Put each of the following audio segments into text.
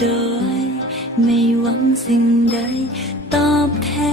โดย ไม่หวังสิ่งใดตอบแทน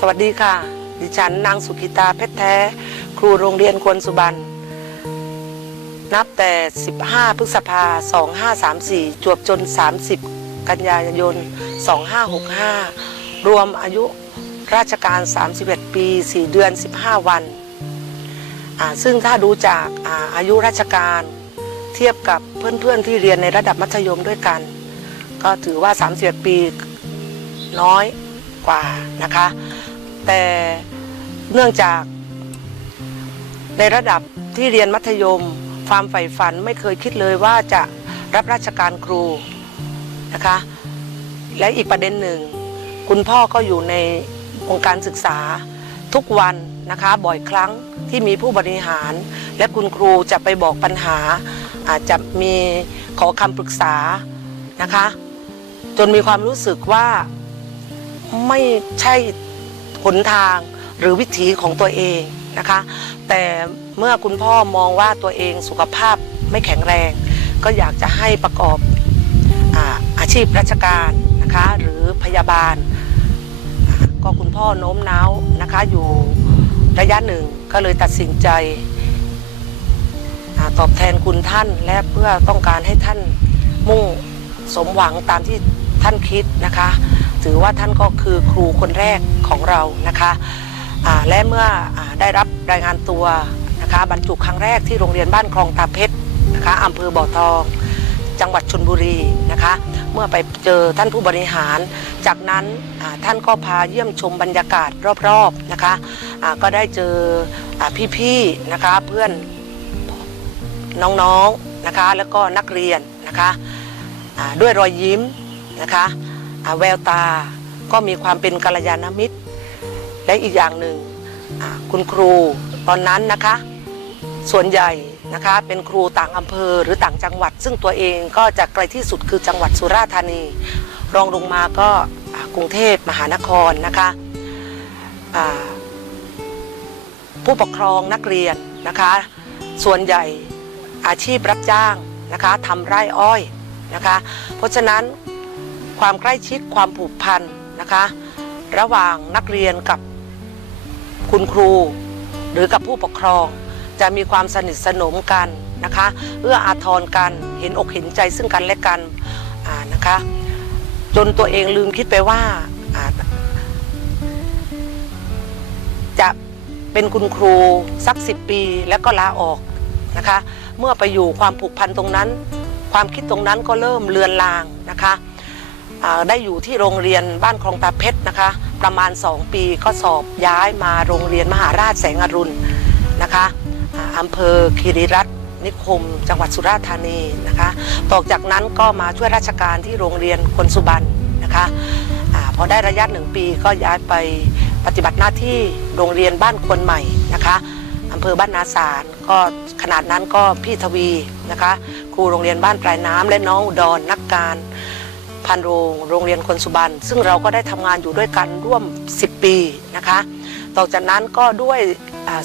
สวัสดีค่ะ ดิฉันนางสุกิตาเพชรแท้ ครูโรงเรียนควนสุบรรณนับแต่ 15 พฤษภา 2534 จวบจน 30 กันยายน 2565 รวมอายุราชการ 31 ปี 4 เดือน 15 วัน ซึ่งถ้าดูจากอาอายุราชการเทียบกับเพื่อนๆที่เรียนในระดับมัธยมด้วยกัน ก็ถือว่า 31 ปีน้อยกว่านะคะ แต่เนื่องจากในระดับที่เรียนมัธยม ความใฝ่ฝันไม่เคยคิดเลยว่าจะรับราชการครูนะคะ และอีกประเด็นหนึ่ง คุณพ่อก็อยู่ในองค์การศึกษาทุกวันนะคะบ่อยครั้งที่มีผู้บริหาร และคุณครูจะไปบอกปัญหา อาจจะมีขอคำปรึกษานะคะ จนมีความรู้สึกว่าไม่ใช่ นทางหรือวิถีของตัวเองนะคะ แต่เมื่อคุณพ่อมองว่าตัวเองสุขภาพไม่แข็งแรง ก็อยากจะให้ประกอบอาอาชีพราชการนะคะหรือพยาบาล ก็คุณพ่อโน้มน้าวนะคะอยู่ระยะหนึ่งก็เลยตัดสินใจอตอบแทนคุณท่านและเพื่อต้องการให้ท่านมุ่งสมหวังตามที่ท่านคิดนะคะ ถือว่าท่านก็คือครูคนแรกของเรานะคะและเมื่ออได้รับรายงานตัวนะคะบรรจุครั้งแรกที่โรงเรียนบ้านคลองตาเพชรนะคะอำเภอบ่อทอง จังหวัดชนบุรีนะคะ เมื่อไปเจอท่านผู้บริหาร จากนั้นท่านก็พาเยี่ยมชมบรรยากาศรอบๆนะคะอ่าก็ได้เจออพี่ๆนะคะเพื่อนน้องๆนะคะแล้วก็นักเรียนนะคะอ่าด้วยรอยยิ้มนะคะ แววตาก็มีความเป็นกัลยาณมิตร และอีกอย่างหนึ่งคุณครูตอนนั้นนะคะ ส่วนใหญ่นะคะเป็นครูต่างอำเภอหรือต่างจังหวัด ซึ่งตัวเองก็จะไกลที่สุดคือจังหวัดสุราษฎร์ธานี รองลงมาก็กรุงเทพมหานครนะคะผู้ปกครองนักเรียนนะคะ ส่วนใหญ่อาชีพรับจ้างนะคะทำไร่อ้อยนะคะ เพราะฉะนั้น ความใกล้ชิดความผูกพันนะคะ ระหว่างนักเรียนกับคุณครู หรือกับผู้ปกครอง จะมีความสนิทสนมกันนะคะเอื้ออาทรกันเห็นอกเห็นใจซึ่งกันและกันนะคะ จนตัวเองลืมคิดไปว่าจะเป็นคุณครูสักสิบปีแล้วก็ลาออกนะคะ เมื่อไปอยู่ความผูกพันตรงนั้น ความคิดตรงนั้นก็เริ่มเลือนลางนะคะ ได้อยู่ที่โรงเรียนบ้านคลองตาเพชรนะคะ ประมาณ 2 ปีก็สอบย้ายมาโรงเรียนมหาราชแสงอรุณนะคะอำเภอคีรีรัตน์นิคม จังหวัดสุราษฎร์ธานีนะคะต่อจากนั้นก็มาช่วยราชการที่โรงเรียนคนสุบรรณนะคะอาพอได้ระยะหนึ่งปีก็ย้ายไปปฏิบัติหน้าที่โรงเรียนบ้านควนใหม่นะคะอำเภอบ้านนาสารก็ขนาดนั้นก็พี่ทวีนะคะ ครูโรงเรียนบ้านปลายน้ำและน้องอุดรนักการ พันโรงโรงเรียนคนสุบรรณซึ่งเราก็ได้ทำงานอยู่ด้วยกันร่วม 10 ปีนะคะ ต่อจากนั้นก็ด้วย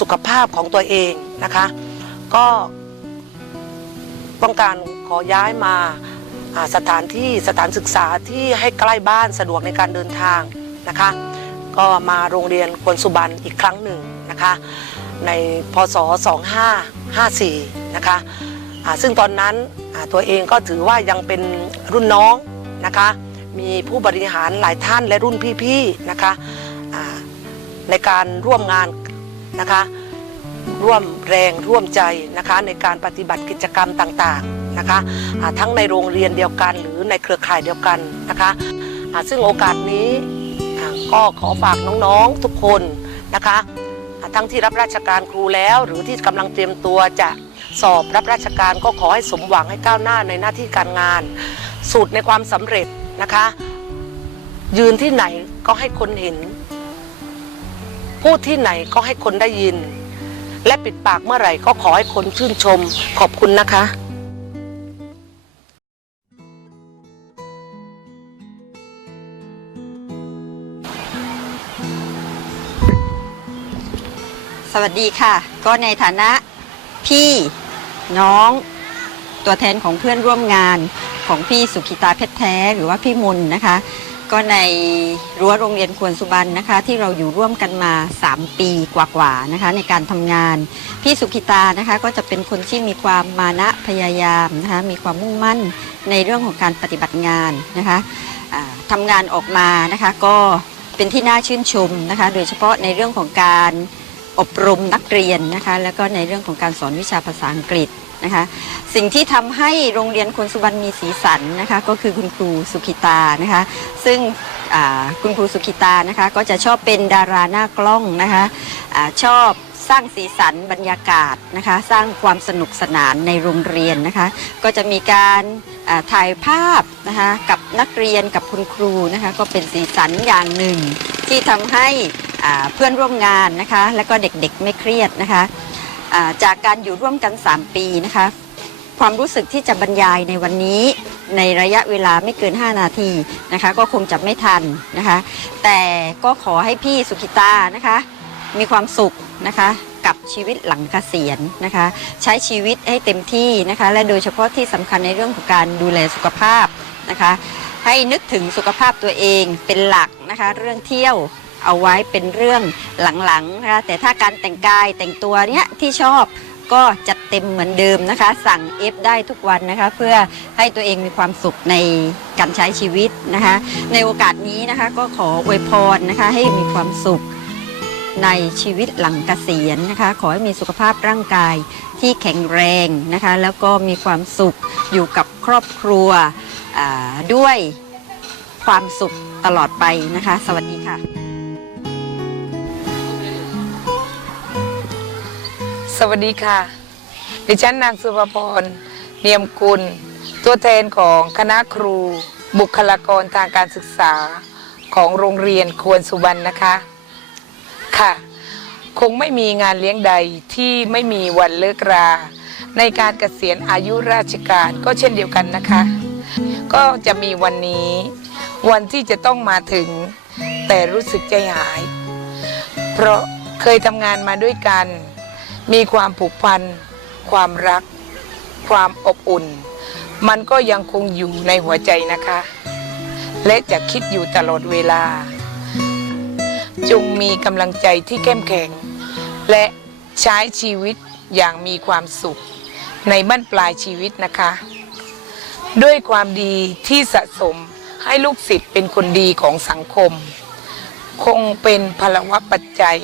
สุขภาพของตัวเองนะคะ ก็ต้องการขอย้ายมาสถานที่สถานศึกษาที่ให้ใกล้บ้านสะดวกในการเดินทางนะคะ ก็มาโรงเรียนคนสุบรรณอีกครั้งหนึ่งนะคะ ในพศ 2554 นะคะซึ่งตอนนั้นตัวเองก็ถือว่ายังเป็นรุ่นน้อง นะคะ มีผู้บริหารหลายท่านและรุ่นพี่ๆนะคะในการร่วมงานนะคะร่วมแรงร่วมใจนะคะในการปฏิบัติกิจกรรมต่างๆนะคะทั้งในโรงเรียนเดียวกัน หรือในเครือข่ายเดียวกันนะคะซึ่งโอกาสนี้ก็ขอฝากน้องๆทุกคนนะคะทั้งที่รับราชการครูแล้ว หรือที่กำลังเตรียมตัวจะสอบรับราชการก็ขอให้สมหวังให้ก้าวหน้าในหน้าที่การงาน สูตรในความสำเร็จนะคะ ยืนที่ไหนก็ให้คนเห็น พูดที่ไหนก็ให้คนได้ยิน และปิดปากเมื่อไหร่ก็ขอให้คนชื่นชมขอบคุณนะคะสวัสดีค่ะ ก็ในฐานะพี่น้อง ตัวแทนของเพื่อนร่วมงานของพี่สุขิตาเพชรแท้หรือว่าพี่มนนะคะ ก็ในรั้วโรงเรียนควรสุบรรณนะคะ ที่เราอยู่ร่วมกันมา 3 ปีกว่าๆนะคะ ในการทำงาน พี่สุขิตานะคะก็จะเป็นคนที่มีความมานะพยายามนะคะมีความมุ่งมั่นในเรื่องของการปฏิบัติงานนะคะอ่าทำงานออกมานะคะก็เป็นที่น่าชื่นชมนะคะ โดยเฉพาะในเรื่องของการอบรมนักเรียนนะคะ แล้วก็ในเรื่องของการสอนวิชาภาษาอังกฤษ นะคะ สิ่งที่ทำให้โรงเรียนคนสุวรรณมีสีสันนะคะก็คือคุณครูสุขิตานะคะ ซึ่งคุณครูสุขิตานะคะก็จะชอบเป็นดาราหน้ากล้องนะคะอาชอบสร้างสีสันบรรยากาศนะคะ สร้างความสนุกสนานในโรงเรียนนะคะ ก็จะมีการถ่ายภาพนะคะกับนักเรียนกับคุณครูนะคะ ก็เป็นสีสันอย่างหนึ่งที่ทำให้เพื่อนร่วมงานนะคะ และก็เด็กๆไม่เครียดนะคะ จากการอยู่ร่วมกัน 3 ปีนะคะ ความรู้สึกที่จะบรรยายในวันนี้ในระยะเวลาไม่เกิน 5 นาทีนะคะ ก็คงจะไม่ทันนะคะ แต่ก็ขอให้พี่สุขิตานะคะ มีความสุขนะคะกับชีวิตหลังเกษียณนะคะ ใช้ชีวิตให้เต็มที่นะคะ และโดยเฉพาะที่สำคัญในเรื่องของการดูแลสุขภาพนะคะ ให้นึกถึงสุขภาพตัวเองเป็นหลักนะคะ เรื่องเที่ยว เอาไว้เป็นเรื่องหลังๆนะคะแต่ถ้าการแต่งกายแต่งตัวเนี้ยที่ชอบก็จัดเต็มเหมือนเดิมนะคะ สั่งเอฟได้ทุกวันนะคะ เพื่อให้ตัวเองมีความสุขในการใช้ชีวิตนะคะ ในโอกาสนี้นะคะก็ขออวยพรนะคะ ให้มีความสุขในชีวิตหลังเกษียณนะคะ ขอให้มีสุขภาพร่างกายที่แข็งแรงนะคะ แล้วก็มีความสุขอยู่กับครอบครัวด้วยความสุขตลอดไปนะคะ สวัสดีค่ะ สวัสดีค่ะ ดิฉันนางสุภพร เนียมกุล ตัวแทนของคณะครู บุคลากรทางการศึกษาของโรงเรียนควรสุวรรณนะคะ ค่ะ คงไม่มีงานเลี้ยงใดที่ไม่มีวันเลิกรา ในการเกษียณอายุราชการก็เช่นเดียวกันนะคะ ก็จะมีวันนี้ วันที่จะต้องมาถึง แต่รู้สึกใจหาย เพราะเคยทำงานมาด้วยกัน มีความผูกพัน ความรัก ความอบอุ่น มันก็ยังคงอยู่ในหัวใจนะคะ และจะคิดอยู่ตลอดเวลา จงมีกำลังใจที่เข้มแข็ง และใช้ชีวิตอย่างมีความสุข ในบั้นปลายชีวิตนะคะ ด้วยความดีที่สะสมให้ลูกศิษย์เป็นคนดีของสังคม คงเป็นพลวะปัจจัย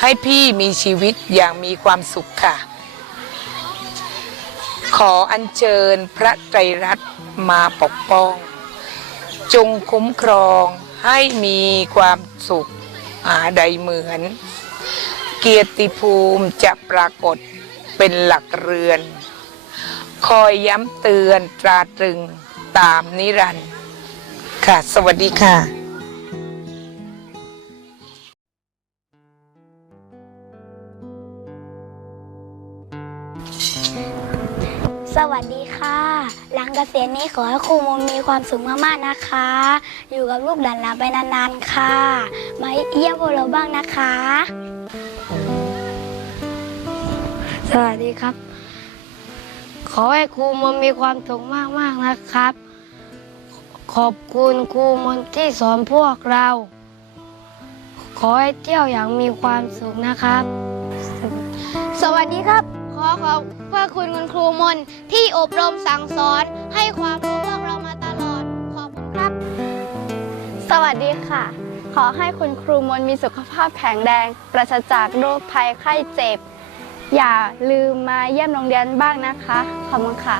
ให้พี่มีชีวิตอย่างมีความสุขค่ะ ขออัญเชิญพระไตรรัตน์มาปกป้อง จงคุ้มครองให้มีความสุขหาใดเหมือน เกียรติภูมิจะปรากฏเป็นหลักเรือน คอยย้ำเตือนตราตรึงตามนิรันดร์ค่ะ สวัสดีค่ะ สวัสดีค่ะ หลังเกษียณนี้ขอให้ครูมุมมีความสุขมากๆนะคะ อยู่กับลูกหลานๆไปนานๆค่ะ มาเยี่ยมพวกเราบ้างนะคะ สวัสดีครับ ขอให้ครูมนมีความสุขมากๆนะครับ ขอบคุณครูมนที่สอนพวกเรา ขอให้เที่ยวอย่างมีความสุขนะครับ สวัสดีครับ ขอขอบ พระคุณคุณครูมนที่อบรมสั่งสอน ให้ความรู้พวกเรามาตลอด ขอบคุณครับ สวัสดีค่ะ ขอให้คุณครูมนมีสุขภาพแข็งแรงปราศจากโรคภัยไข้เจ็บ อย่าลืมมาเยี่ยมโรงเรียนบ้างนะคะ ขอบคุณค่ะ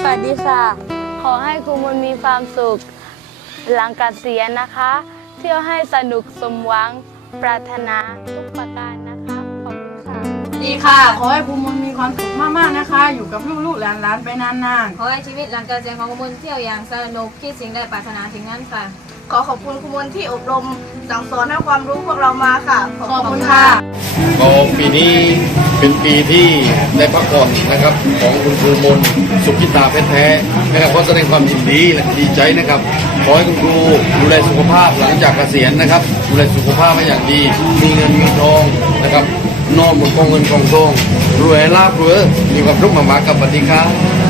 สวัสดีค่ะ ขอให้ครูมนมีความสุข หลังเกษียณนะคะ เที่ยวให้สนุกสมหวังปรารถนาทุกประการ ดีค่ะ ขอให้ภูมิมนมีความสุขมากๆนะคะ อยู่กับลูกๆหลานๆไปนานขอให้ชีวิตหลังเกษียณของคุณมนเที่ยวอย่างสนุกคิดสิ่งใดปรารถนาถึงนั้นค่ะ ขอขอบคุณครูมนที่อบรมสั่งสอนให้ความรู้พวกเรามาค่ะขอบคุณค่ะ ก็ปีนี้เป็นปีที่ได้พักผ่อนนะครับของคุณครูมนสุขิตาเพชรแท้นะครับขอแสดงความยินดีและดีใจนะครับขอให้คุณครูดูแลสุขภาพหลังจากเกษียณนะครับ ดูแลสุขภาพให้อย่างดีมีเงินมีทองนะครับ นอนบนกองเงินกองทองรวยลาบรวยมีความทุกข์มากๆกับสวัสดีครับ